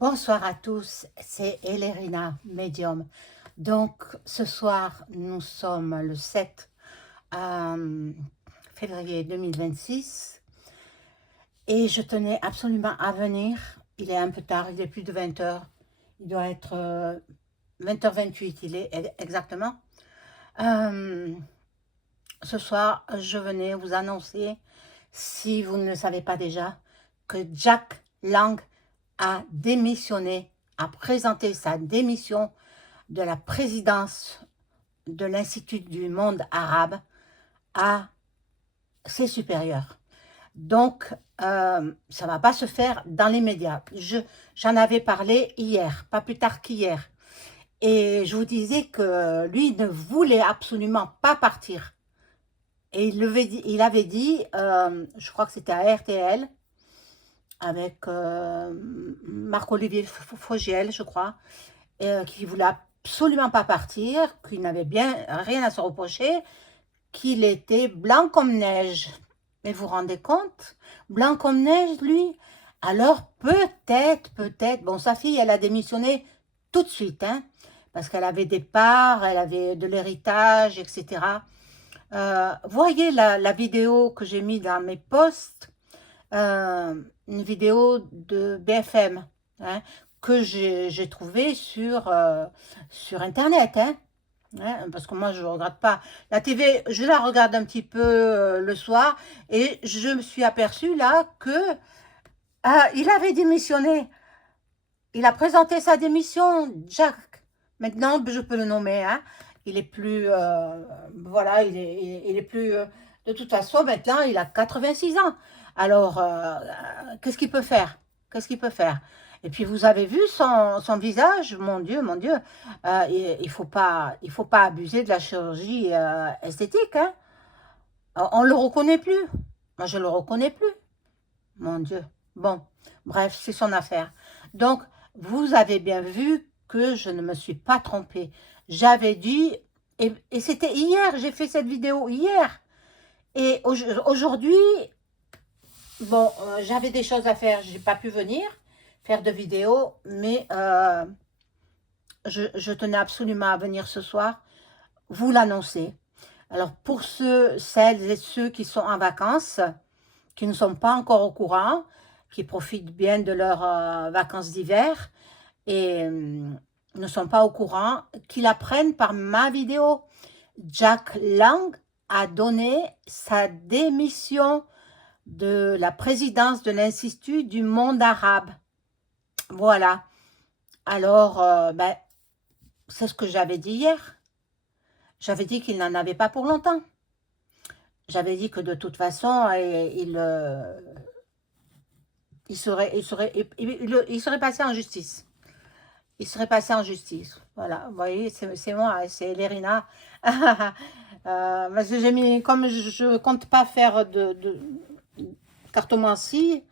Bonsoir à tous, c'est Elerina, médium. Donc, ce soir, nous sommes le 7 euh, février 2026 et je tenais absolument à venir. Il est un peu tard, il est plus de 20 heures. Il doit être 20h28, il est exactement. Euh, Ce soir, je venais vous annoncer, si vous ne le savez pas déjà, que Jack Lang a démissionné, a présenté sa démission de la présidence de l'Institut du monde arabe à ses supérieurs. Donc, ça ne va pas se faire dans les médias. J'en avais parlé hier, pas plus tard qu'hier. Et je vous disais que lui ne voulait absolument pas partir. Et il avait dit je crois que c'était à RTL, avec Marc-Olivier Fogiel, je crois, qui voulait absolument pas partir, qu'il n'avait bien rien à se reprocher, qu'il était blanc comme neige. Mais vous vous rendez compte? Blanc comme neige, lui? Alors peut-être, bon, sa fille, elle a démissionné tout de suite, hein, parce qu'elle avait des parts, elle avait de l'héritage, etc. Voyez la vidéo que j'ai mise dans mes posts, une vidéo de BFM, hein, que j'ai trouvée sur Internet, hein, parce que moi je ne regarde pas la TV, je la regarde un petit peu le soir, et je me suis aperçue là que il avait démissionné. Il a présenté sa démission, Jack. Maintenant, je peux le nommer, hein. Il est plus, voilà, il est plus, de toute façon, maintenant, il a 86 ans. Alors, qu'est-ce qu'il peut faire? Qu'est-ce qu'il peut faire? Et puis, vous avez vu son visage, mon Dieu, il faut pas abuser de la chirurgie esthétique, hein. On ne le reconnaît plus. Moi, je ne le reconnais plus. Mon Dieu. Bon, bref, c'est son affaire. Donc, vous avez bien vu que je ne me suis pas trompée. J'avais dit, et c'était hier, j'ai fait cette vidéo hier. Et aujourd'hui, bon, j'avais des choses à faire, je n'ai pas pu venir faire de vidéo, mais je tenais absolument à venir ce soir, vous l'annoncer. Alors, pour celles et ceux qui sont en vacances, qui ne sont pas encore au courant, qui profitent bien de leurs vacances d'hiver et ne sont pas au courant, qu'ils apprennent par ma vidéo. Jack Lang a donné sa démission de la présidence de l'Institut du monde arabe. Voilà. Alors, c'est ce que j'avais dit hier. J'avais dit qu'il n'en avait pas pour longtemps. J'avais dit que de toute façon, il serait passé en justice. Il serait passé en justice. Voilà, vous voyez, c'est moi, c'est Lérina. Parce que j'ai mis, comme je ne compte pas faire de cartomancie,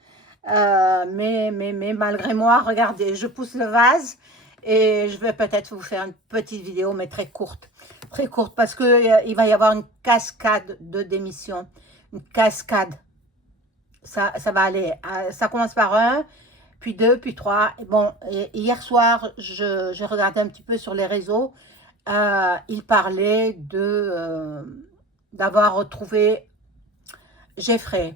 mais malgré moi, regardez, je pousse le vase et je vais peut-être vous faire une petite vidéo, mais très courte, parce que il va y avoir une cascade de démissions, une cascade. Ça va aller, ça commence par un, puis deux, puis trois. Et bon, hier soir, je regardais un petit peu sur les réseaux. Il parlait d'avoir retrouvé Jeffrey.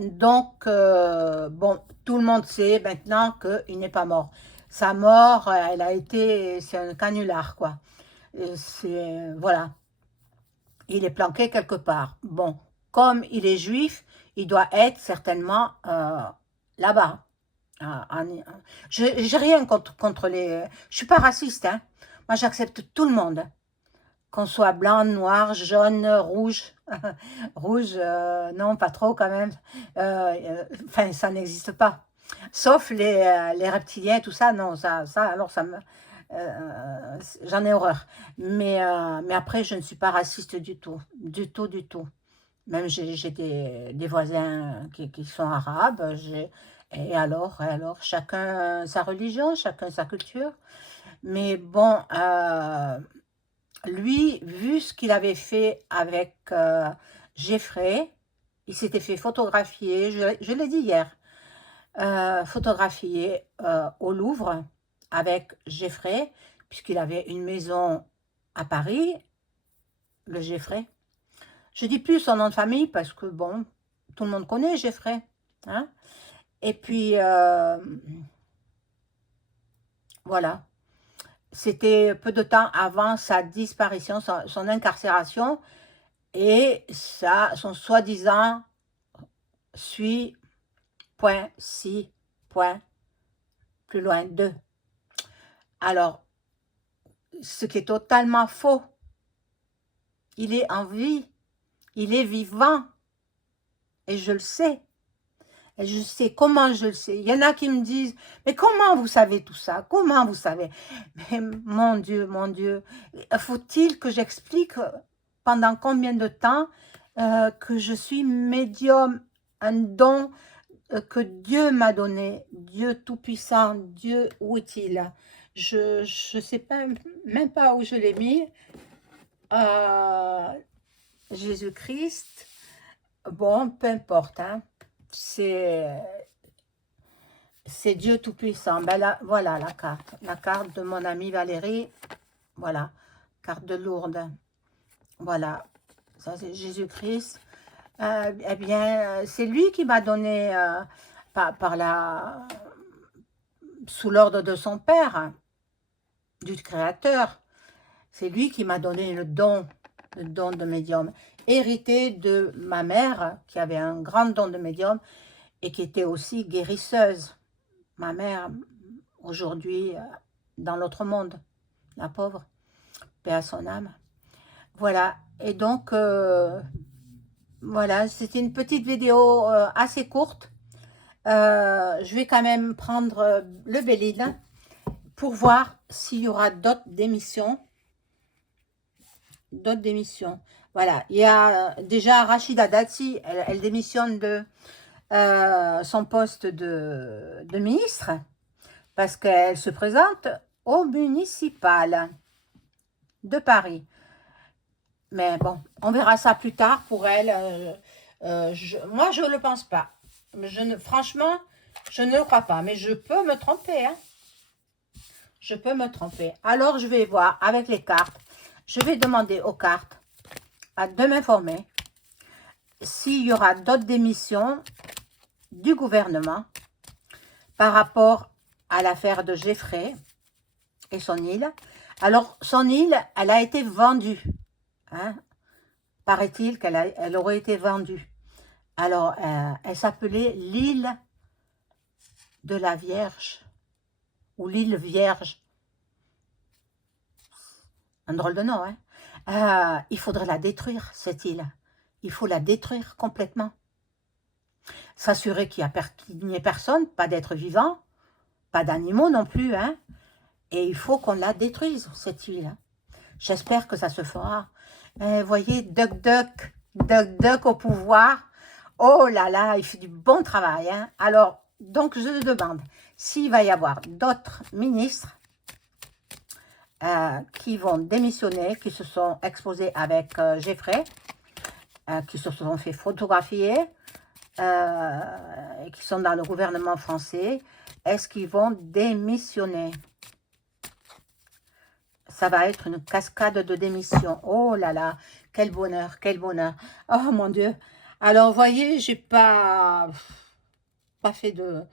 Donc, bon, tout le monde sait maintenant qu'il n'est pas mort. Sa mort, c'est un canular, quoi. Voilà, il est planqué quelque part. Bon, comme il est juif, il doit être certainement là-bas. Je n'ai rien contre les... Je suis pas raciste, hein. Moi, j'accepte tout le monde. Qu'on soit blanc, noir, jaune, rouge. Rouge, non, pas trop quand même. Enfin, ça n'existe pas. Sauf les reptiliens, tout ça, non, alors ça me... j'en ai horreur. Mais après, je ne suis pas raciste du tout. Du tout, du tout. Même j'ai des voisins qui sont arabes. Et alors, chacun sa religion, chacun sa culture. Mais bon, lui, vu ce qu'il avait fait avec Jeffrey, il s'était fait photographier, je l'ai dit hier, photographié au Louvre avec Geffray, puisqu'il avait une maison à Paris, le Geffray. Je dis plus son nom de famille parce que, bon, tout le monde connaît Geffray. Hein. Et puis, voilà. C'était peu de temps avant sa disparition, son incarcération, et ça, son soi-disant suit, point, si, point, plus loin, de. Alors, ce qui est totalement faux, il est en vie, il est vivant, et je le sais. Et je sais, comment je le sais. Il y en a qui me disent, mais comment vous savez tout ça? Comment vous savez? Mais mon Dieu, faut-il que j'explique pendant combien de temps que je suis médium, un don que Dieu m'a donné, Dieu Tout-Puissant, Dieu, où est-il? Je ne sais pas, même pas où je l'ai mis. Jésus-Christ, bon, peu importe, hein. C'est Dieu Tout-Puissant. Ben là, voilà la carte de mon amie Valérie, voilà, carte de Lourdes, voilà, ça c'est Jésus-Christ. Eh bien, c'est lui qui m'a donné, sous l'ordre de son père, du Créateur, c'est lui qui m'a donné le don de médium, hérité de ma mère, qui avait un grand don de médium, et qui était aussi guérisseuse. Ma mère, aujourd'hui, dans l'autre monde, la pauvre, paix à son âme. Voilà, et donc, voilà, c'était une petite vidéo assez courte. Je vais quand même prendre le Béline pour voir s'il y aura d'autres démissions. Voilà, il y a déjà Rachida Dati, elle démissionne de son poste de ministre parce qu'elle se présente au municipal de Paris. Mais bon, on verra ça plus tard pour elle. Moi, je ne le pense pas. Franchement, je ne le crois pas. Mais je peux me tromper. Hein. Je peux me tromper. Alors, je vais voir avec les cartes. Je vais demander aux cartes de m'informer s'il y aura d'autres démissions du gouvernement par rapport à l'affaire de Geffray et son île. Alors, son île, elle a été vendue. Hein? Paraît-il qu'elle aurait été vendue. Alors, elle s'appelait l'île de la Vierge ou l'île Vierge. Un drôle de nom, hein? Il faudrait la détruire, cette île. Il faut la détruire complètement. S'assurer qu'il n'y ait personne, pas d'êtres vivants, pas d'animaux non plus, hein? Et il faut qu'on la détruise, cette île. J'espère que ça se fera. Vous voyez, Duck au pouvoir. Oh là là, il fait du bon travail. Hein? Alors, donc je demande s'il va y avoir d'autres ministres qui vont démissionner, qui se sont exposés avec Geffray, qui se sont fait photographier, et qui sont dans le gouvernement français. Est-ce qu'ils vont démissionner? Ça va être une cascade de démission. Oh là là, quel bonheur, quel bonheur. Oh mon Dieu. Alors, vous voyez, j'ai pas fait de...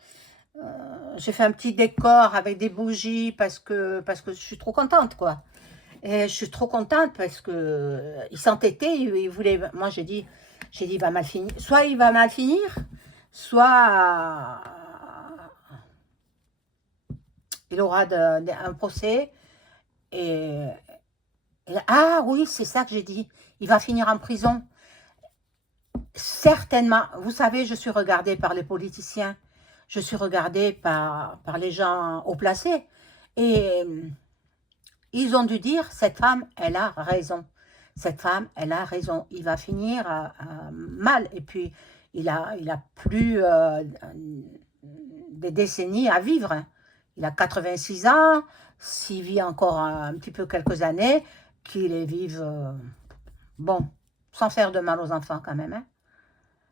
j'ai fait un petit décor avec des bougies parce que je suis trop contente, quoi. Et je suis trop contente parce que il s'entêtait, il voulait... Moi, j'ai dit, il va mal finir. Soit il va mal finir, soit il aura un procès. Ah oui, c'est ça que j'ai dit. Il va finir en prison. Certainement. Vous savez, je suis regardée par les politiciens. Je suis regardée par les gens haut placés. Et ils ont dû dire, cette femme, elle a raison. Cette femme, elle a raison. Il va finir mal. Et puis, il a plus des décennies à vivre. Il a 86 ans. S'il vit encore un petit peu quelques années, qu'il les vive, bon, sans faire de mal aux enfants quand même. Hein?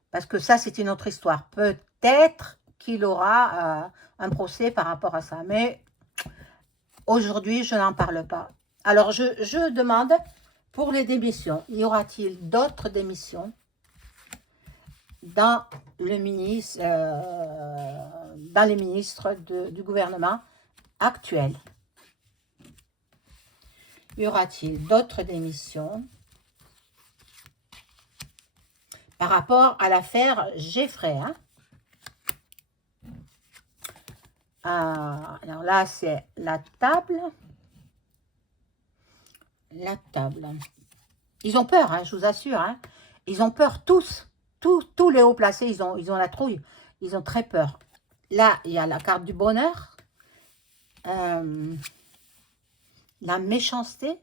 Parce que ça, c'est une autre histoire. Peut-être qu'il aura un procès par rapport à ça. Mais aujourd'hui, je n'en parle pas. Alors, je demande pour les démissions, y aura-t-il d'autres démissions dans le ministre, dans les ministres du gouvernement actuel? Y aura-t-il d'autres démissions par rapport à l'affaire Jeffrey, hein? Alors là, c'est la table. La table. Ils ont peur, hein, je vous assure. Hein. Ils ont peur tous. Tous les hauts placés, ils ont la trouille. Ils ont très peur. Là, il y a la carte du bonheur. La méchanceté.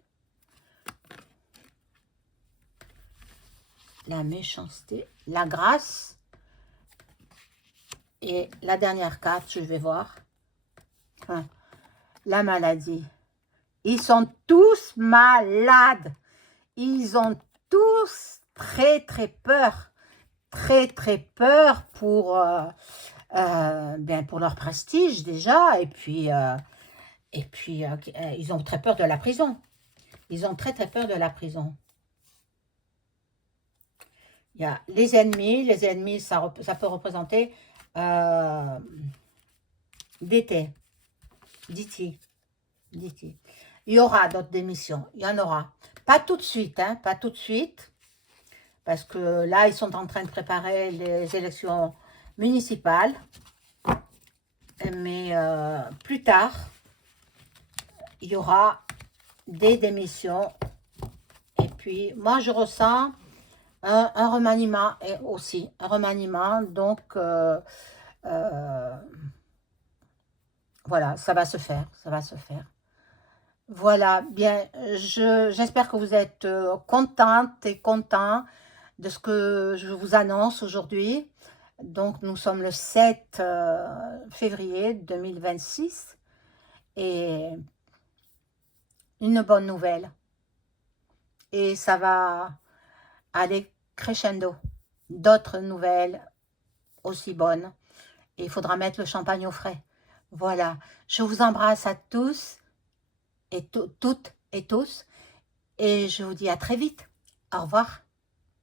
La méchanceté. La grâce. Et la dernière carte, je vais voir. La maladie. Ils sont tous malades. Ils ont tous très peur. Très peur pour, bien pour leur prestige déjà. Et puis ils ont très peur de la prison. Ils ont très peur de la prison. Il y a les ennemis. Les ennemis, ça peut représenter DT. DT. Il y aura d'autres démissions. Il y en aura. Pas tout de suite, hein, pas tout de suite. Parce que là, ils sont en train de préparer les élections municipales. Mais plus tard, il y aura des démissions. Et puis, moi, je ressens un remaniement aussi. Un remaniement, donc, voilà, ça va se faire. Ça va se faire. Voilà, bien, j'espère que vous êtes contente et contents de ce que je vous annonce aujourd'hui. Donc, nous sommes le 7 février 2026 et une bonne nouvelle. Et ça va aller crescendo. D'autres nouvelles aussi bonnes. Et il faudra mettre le champagne au frais. Voilà, je vous embrasse à tous et toutes et tous. Et je vous dis à très vite. Au revoir.